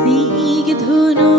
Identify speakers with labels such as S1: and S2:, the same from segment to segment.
S1: സ്നേഹിതനോ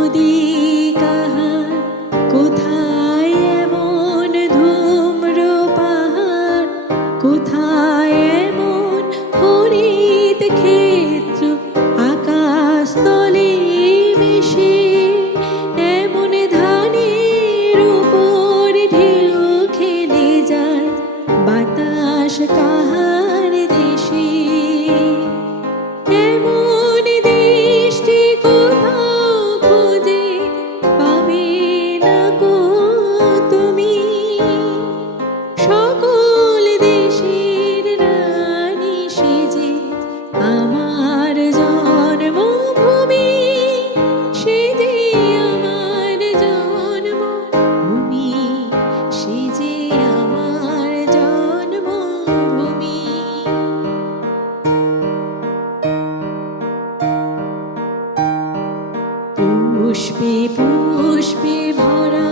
S1: পুষ্পে পুষ্পে ভরা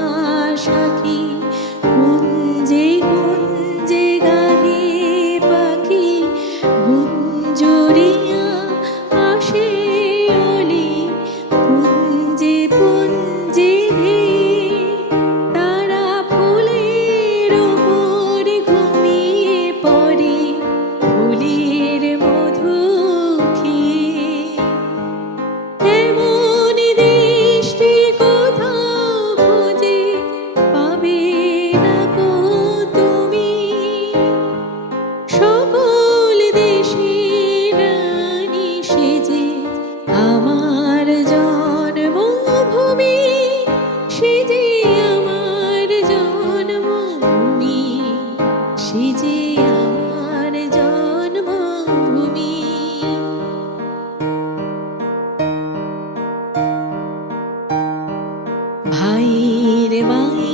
S1: 你们